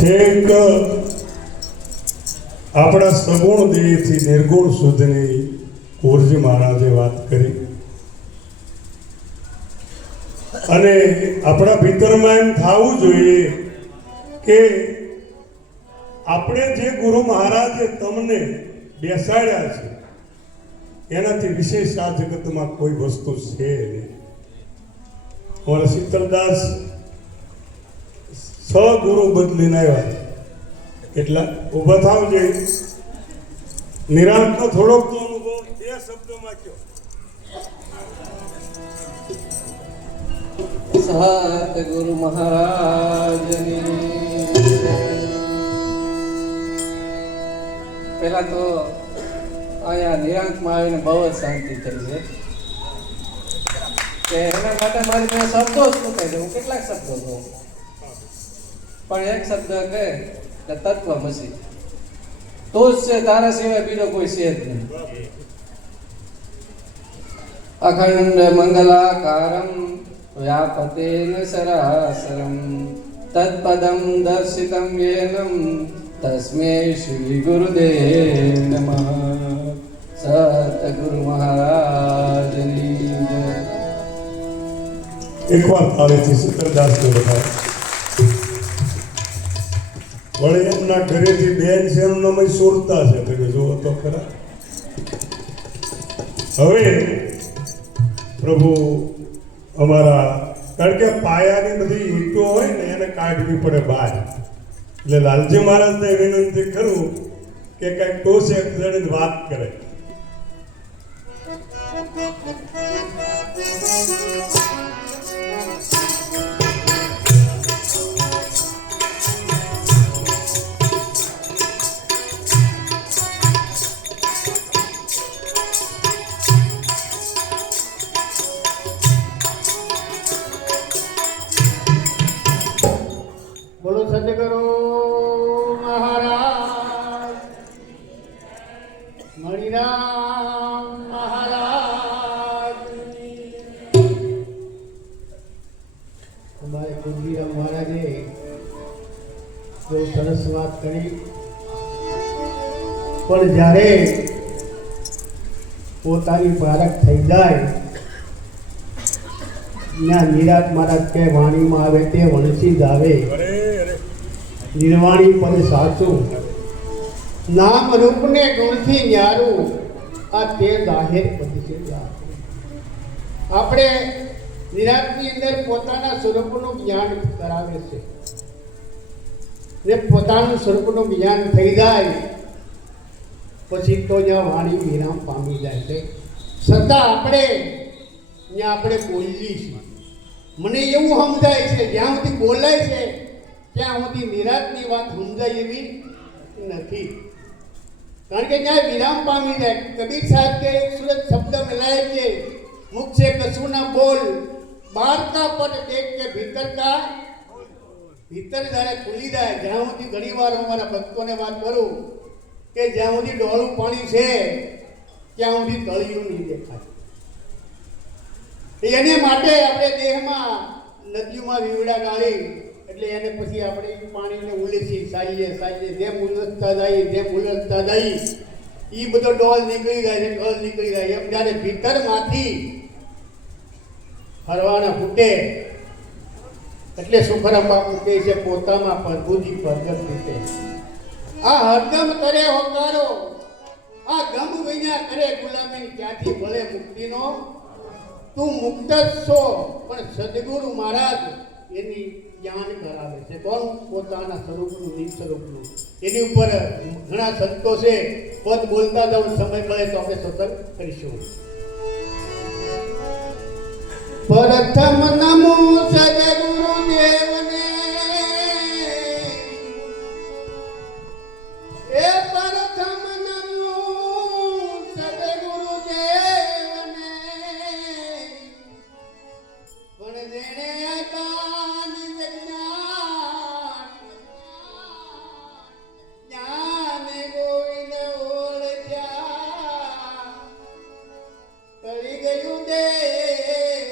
છેક આપણા સગુણ દેહથી નિર્ગુણ સુધીની કુરજી મહારાજે વાત કરી અને આપણા ભીતરમાં એમ થવું જોઈએ કે આપણે જે ગુરુ મહારાજે તમને બેસાડ્યા છે એનાથી વિશેષ આ જગતમાં કોઈ વસ્તુ છે નહીં. અમારા શીતળદાસ ગુરુ બદલીને આવ્યા એટલા ઉભા થાવ જોઈએ. નિરાંતનો થોડોક તો અનુભવ બે શબ્દોમાં કયો. સતગુરુ મહારાજની પહેલા તો અહીંયા નિરાંતમાં આવીને બહુ જ શાંતિ થઈ છે કે એના માટે મારી પાસે શબ્દો જ મૂકાઈ દઉં. કેટલાક શબ્દો કહું પણ એક શબ્દ કહે એટલે તત્વમસી. તું જ છે, તારા સિવાય બીજો કોઈ છે જ નહીં. અખંડ મંગલાકારમ વ્યાપતેન સરાસરમ તત્પદમ દર્શિતમ યેનમ તસ્મૈ શ્રી ગુરુદેવ નમઃ. સતગુરુ મહારાજની જય. એકવાર તાળીથી શીતળદાસને બતાવો. વળી એમના ઘરેથી બેન છે એમનો સુરતા છે, તમે જુઓ તો ખરા. હવે પ્રભુ અમારા, કારણ કે પાયાની બધી ઈંટો હોય ને એને કાઢવી પડે બહાર, એટલે લાલજી મહારાજને વિનંતી કરું કે કંઈક ટોસ એક જણી વાત કરે. બોલો સદગુરુ મહારાજ, મણિરામ મહારાજ. અમારે કુંજીરામ મહારાજે બહુ સરસ વાત કરી, પણ જ્યારે પોતાની પારખ થઈ જાય ત્યાં નિરાત મહારાજ કે વાણીમાં આવે તે વણસી જ આવે. નિર્વાણી પદ સાચું નામ રૂપને ગુણથી ન્યારું આ તે જાહેર પદ છે. આપણે નિરાતની અંદર પોતાના સ્વરૂપનું જ્ઞાન કરાવે છે ને પોતાનું સ્વરૂપનું જ્ઞાન થઈ જાય પછી તો જ્યાં વાણી વિરામ પામી જાય છે. છતાં આપણે બોલીએ છીએ. મને એવું સમજાય છે જ્યાં સુધી બોલાય છે ત્યાં સુધી નિરાતની વાત સમજાય એવી નથી, કારણ કે ત્યાં વિરામ પામી જાય. કબીર સાહેબ કે એક સુરત શબ્દ મિલાય કે મુખ से कछु ना बोल बाहर का पट देख के भीतर का ભીતર જ્યારે ખુલી જાય. જ્યાં સુધી ઘણી વાર અમારા ભક્તોને વાત કરું કે જ્યાં સુધી ડોળું પાણી છે ત્યાં સુધી તળિયું નહીં દેખાય. એને માટે આપણે દેહમાં નદીઓમાં વીવડા ગાળી એટલે એને પછી આપણે પાણીને ઉલેસી સાઈએ જેમ ઉલસતા જાય એ બધો ડોલ નીકળી જાય છે, ડોલ નીકળી જાય. એમ જ્યારે ભીતરમાંથી હરવાના ફૂટે એટલે સુખરામ બાપુ કહે છે પોતામાં પ્રભુજી પ્રગટ રીતે આ હરદમ કરે હોકારો આ ગમ વિના કરે ગુલામી ક્યાંથી ભલે મુક્તિનો તું મુક્ત છો. પણ સદગુરુ મહારાજ એની જ્ઞાન કરાવે છે. કોણ? પોતાના સ્વરૂપનું, નિસ્વરૂપનું. એની ઉપર ઘણા સંતો છે, પદ બોલતા જાવ, સમય મળે તો આપણે સત્સંગ કરીશું. પ્રથમ નમો સદગુરુ દેવને એ પ્રથમ નમો સદગુરુ દેવને પણ જેણે જ્ઞાન ગોવિંદ ઓળખ્યા કરી ગયું દેવ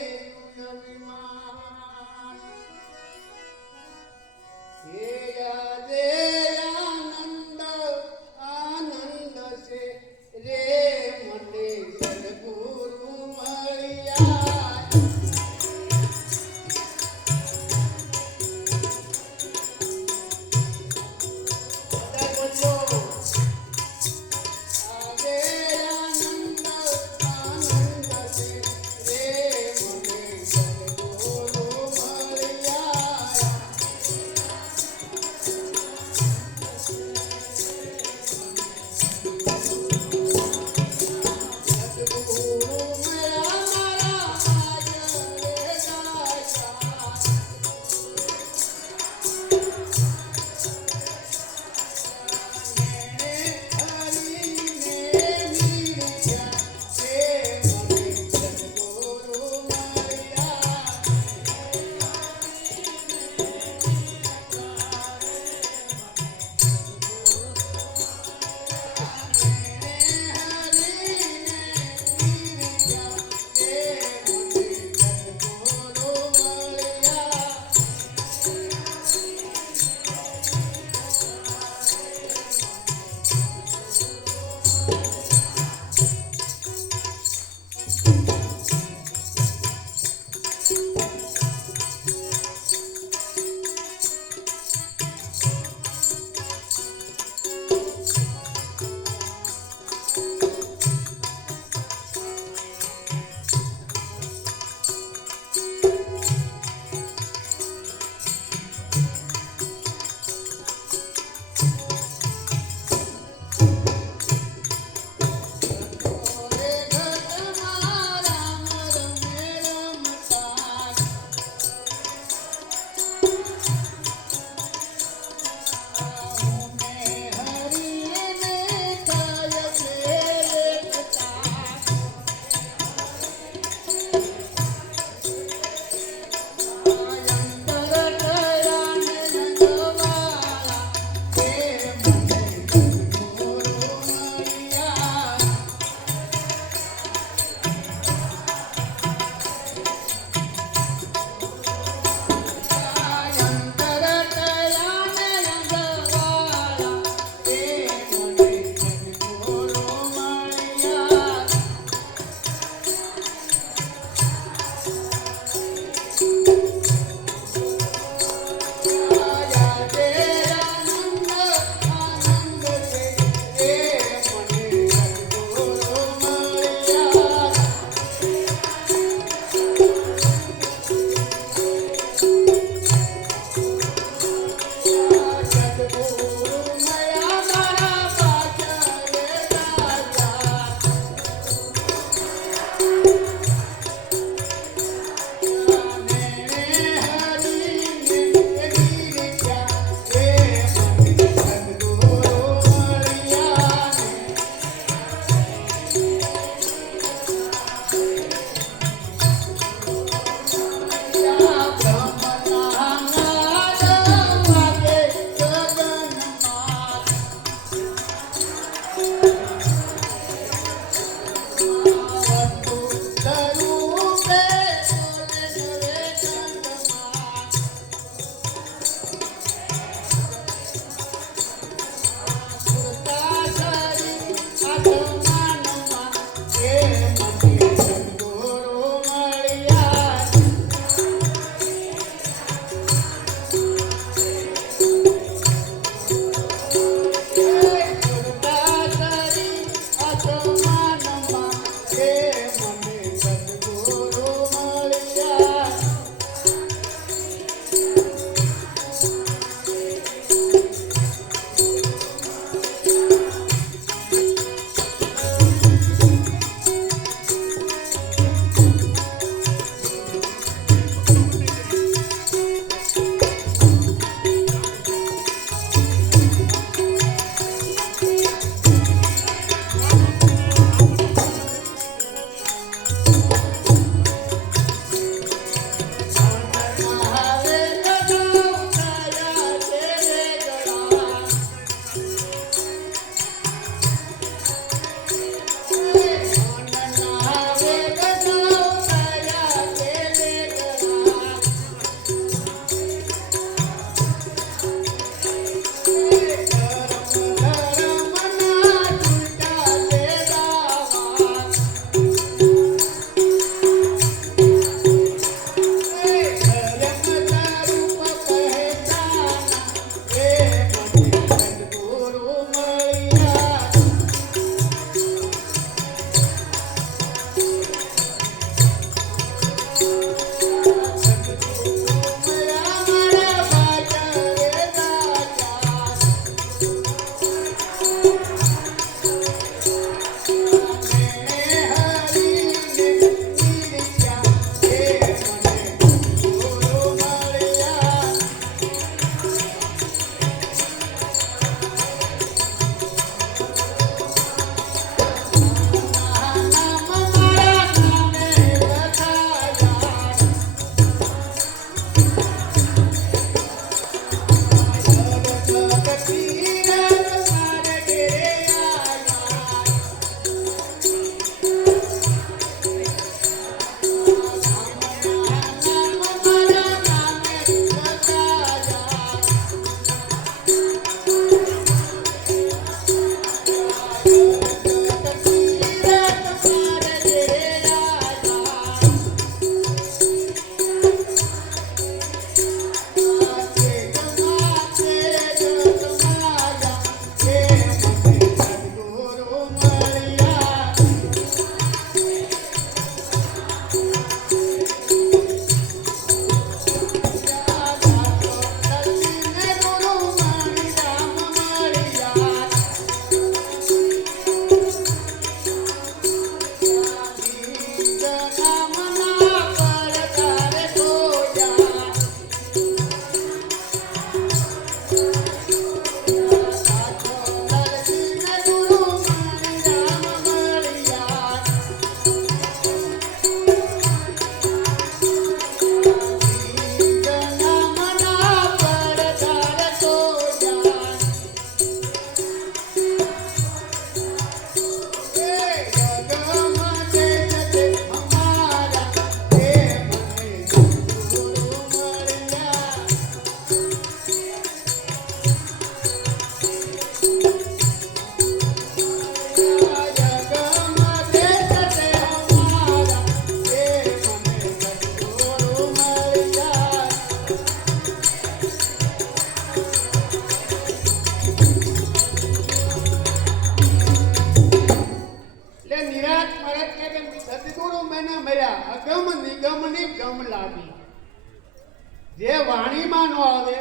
ન આવે,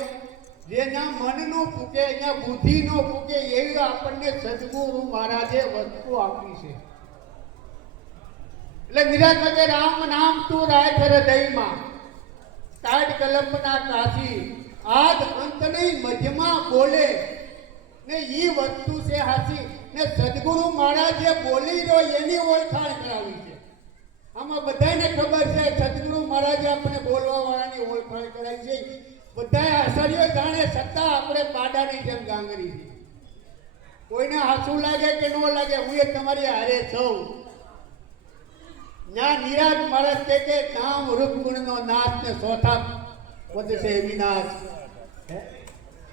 જેના મન નો ફૂકે, અહીંયા બુદ્ધિ નો ફૂકે, એવી આપણને સદગુરુ મહારાજે વસ્તુ આપી છે. એટલે નિરાત કે રામ નામ તું રાખ હૃદયમાં, કાઢ કલ્પના કાશી, આદ અંત નહીં મધ્યમાં બોલે ને ઈ વસ્તુ છે હાચી. ને સદગુરુ મહારાજે બોલી જો એની ઓળખાણ કરાવી છે. આમાં બધાને ખબર છે સદગુરુ મહારાજે આપણે બોલવા વાળાની ઓળખાણ કરાવી છે. બધા આચાર્યો જાણે, છતાં આપણે પાડાની જેમ ગાંગરી છે. કોઈને હાસું લાગે કે ન લાગે, હું એ તમારી હારે છું. ના નિરાત મહારાજ કે નામ રૂપ ગુણનો નાશ ને ચોથા પદ છે વિનાશ.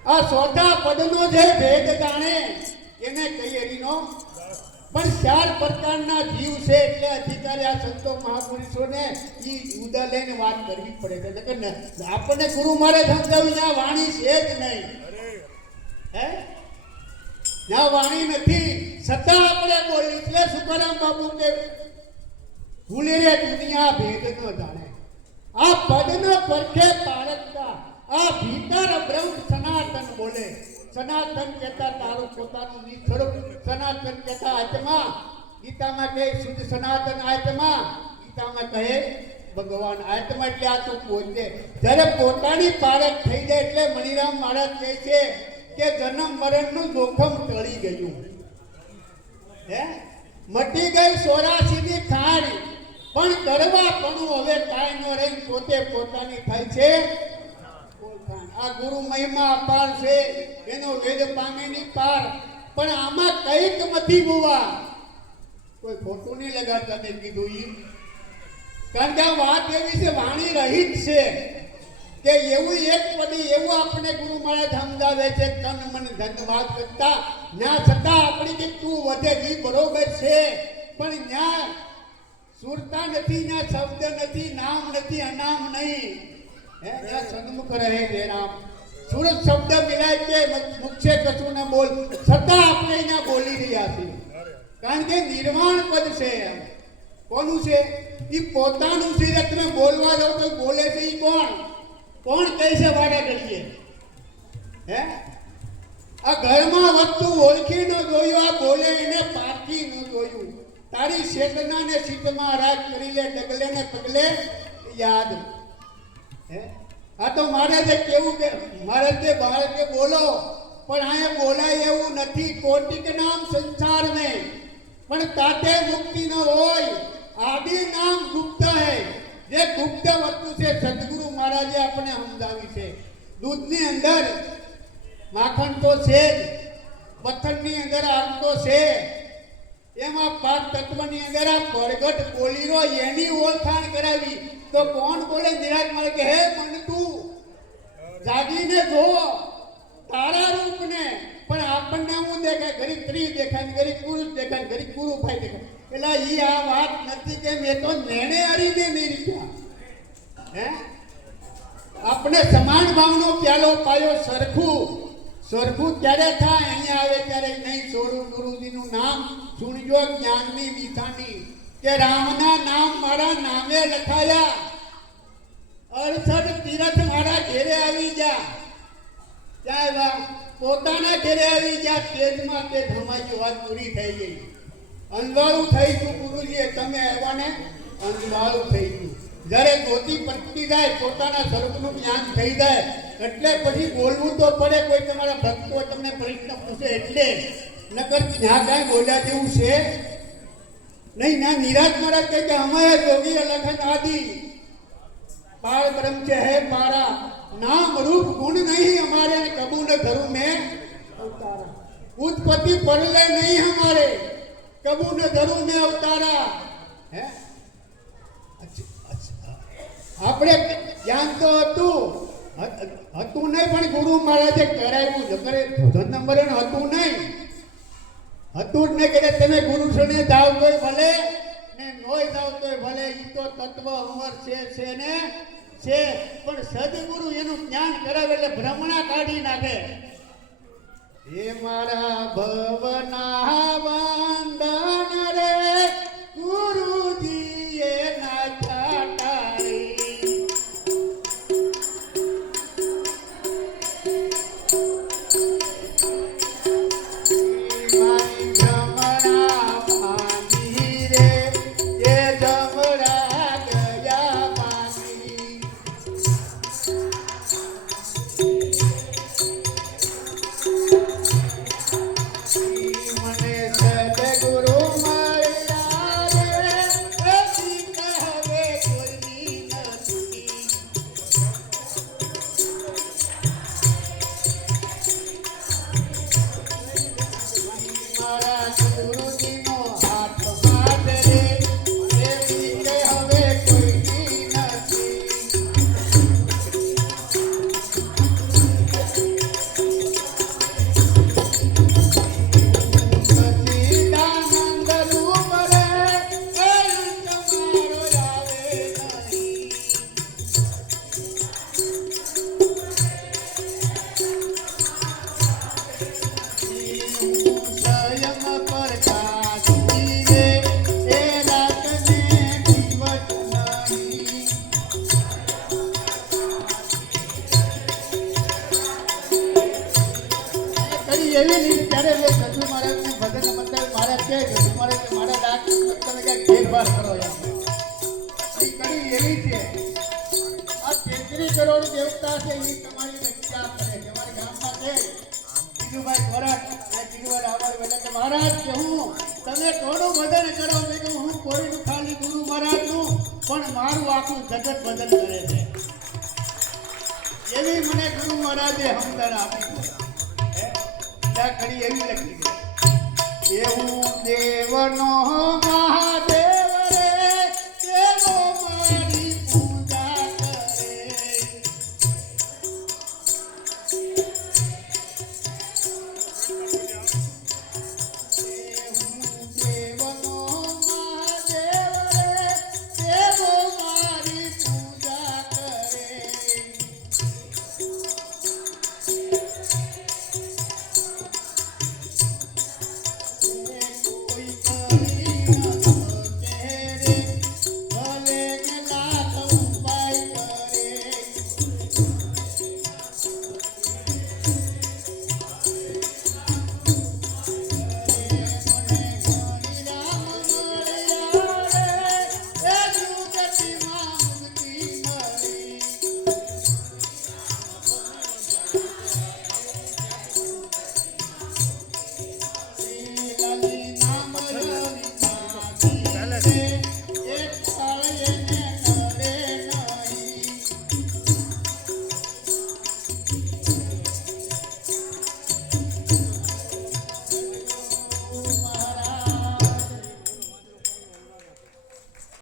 આ ચોથા પદનો જે ભેદ જાણે એને કહીએ રીનો. પણ 4 પ્રકારના જીવ છે એટલે અધિકારી આ સંતો મહાપુરુષોને ઈ જુદા લઈને વાત કરવી પડે છે. આપણને ગુરુ મારે સમજાવ્યું ત્યાં વાણી છે જ નહીં. ત્યાં વાણી નથી, છતાં આપણે બોલી. એટલે સુખારામ બાપુ કે ભૂલી રે દુનિયા ભેદ ન જાણે, આ પદનો પરખે પારકતા, આ ભીતર બ્રહ્મ સનાતન બોલે. સનાતન કહેતા તારું પોતાનું નિજ સ્વરૂપ, સનાતન કહેતા આત્મા. ગીતામાં કહે શુદ્ધ સનાતન આત્મા, ગીતામાં કહે ભગવાન આત્મા એટલે આ તું પોતે. જ્યારે પોતાની પારખ થઈ જાય એટલે મણિરામ મહારાજ કહે છે કે જન્મ મરણનું જોખમ ટળી ગયું. મટી ગઈ 84 ની ખાણ, પણ કરવા પણ હવે કાંઈ નો રહી, પોતે પોતાની થાય છે. આ ગુરુ મહિમા અપાર છે, એનો વેદ પામેની પાર. પણ આમાં કઈક નથી બુવા, કોઈ ખોટું નહીં લગાડતા મેં કીધું ઈ. કારણ કે આ વાત એવી છે, વાણી રહિત છે કે એવું એક પદી એવું આપણે ગુરુ મહારાજ સમજાવે છે તન મન ધન વાત કરતા. ના છતાં આપણી કે તું વધે ઈ બરોબર છે, પણ ન્યા સુરતા નથી, ના શબ્દ નથી, નામ નથી, અનામ નહીં. સન્મુખ રહે જે રામ. સુરત શબ્દ મિલાય કે મુખ્ય કશું ન બોલ, છતાં આપણે અહીંયા બોલી રહ્યા છીએ. કારણ કે નિર્વાણ પદ છે. કોનું છે? એ પોતાનું છે. તમે બોલવા જાવ તો બોલે છે એ કોણ કહે છે વાડા ઘડીએ? આ ઘરમાં વસ્તુ ઓળખી ન જોયું, આ બોલે એને પારખી ન જોયું. તારી ચેતના ને ચિત્તમાં રાજ કરી લે, ડગલે ને પગલે યાદ. આ તો મહારાજે કેવું કે મહારાજે બાળકે બોલો, પણ અહીંયા બોલાય એવું નથી. કોટિક નામ સંસાર में પણ તાતે મુક્તિ ન હોય. આદિ નામ ગુપ્ત હૈ. જે ગુપ્ત વસ્તુ છે સદગુરુ મહારાજે આપણે સમજાવી છે. દૂધની અંદર માખણ તો છે જ, પથ્થરની અંદર આગ તો છે, એમાં 5 તત્વની અંદર આ પ્રગટ બોલીરો એની ઓળખાણ કરાવી. તો કોણ બોલે? નિરાજ મારે કે હે મન તું જાગીને જો તારા રૂપને. પણ આપણને હું દેખાય, ઘડી સ્ત્રી દેખાય, ઘડી પુરુષ દેખાય, ઘડી ગુરુભાઈ દેખાય. એટલે ઈ આ વાત નથી કે મેં તો નેણે હરીને નહીં રીખ્યા. આપણે સમાન ભાવનો પ્યાલો પાયો સરખું ક્યારે થાય? અહીંયા આવે ત્યારે નહીં છોડું ગુરુજીનું નામ સુણજો જ્ઞાનની મીઠાની. કે રામના નામ મારા નામે લખાયા, 68 તીરથ મારા ઘેરે આવી જા. ત્યાં પોતાના ઘેરે આવી જા. તેજમાં તે ધમાઈ વાત પૂરી થઈ ગઈ. અંધારું થઈ ગયું ગુરુજીએ, તમે આવ્યા ને અંધારું થઈ ગયું. જ્યારે જ્યોતિ પ્રગટી જાય, પોતાના સ્વરૂપનું જ્ઞાન થઈ જાય, એટલે પછી બોલવું તો પડે. કોઈ તમારા ભક્તો તમને પ્રશ્ન પૂછે એટલે, નકર ત્યાં કાંઈ બોલ્યા જેવું છે नहीं ना। निराज महाराज कहते हमारे जोगी अलखन आदि पार ब्रह्म से है पारा, नाम रूप गुण नहीं हमारे कबू न धरू में अवतारा, उत्पत्ति परले नहीं हमारे कबू न धरू में अवतारा है। આપણે જ્ઞાન તો હતું નહીં, પણ ગુરુ મહારાજે કરાવ્યું કરે ધનમરણ હતું નહીં કે તમે ગુરુ શરણે જાવ તોય ભલે ને નોય જાવ તોય ભલે, ઈ તો તત્વ અમર છે ને છે, પણ સદગુરુ એનું જ્ઞાન કરાવે એટલે ભ્રમણા કાઢી નાખે। હે મારા ભવના વંદન રે ગુરુજીએ ના છાટારી, મારા ગુરુજીનો હાથ હાથ રે એવી કે હવે કોઈની નથી સચિદાનંદ રૂપ રે કયું તમારો આવે નહીં સ્વયં પ્રકાશ જીવે એ રાતને દિવસ નહીં કડી એવી નહીં ત્યારે લે ગજુ મહારાજનું ભજન મંડળ મહારાજ કહે ગજુ મહારાજ કે મારા ડાક તમે ક્યાંક ભેદભાવ કરો એમ એ કડી એવી છે આ 33 કરોડ દેવતા છે એ તમારી રક્ષા કરે છે અમારી ગામમાં છે બીજુભાઈ ખોરાક આ બીજુભાઈ રાવળ બેટા કે મહારાજ કે હું તમે થોડું ભજન કરો મેં કહ્યું હું કોઈનું ખાલી ગુરુ મહારાજનું પણ મારું આખું જગત ભજન કરે છે એવી મને ગુરુ મહારાજે હમદર્દ આપી હે ત્યાં ઘડી એવી લખી છે એવું દેવનો મહારાજ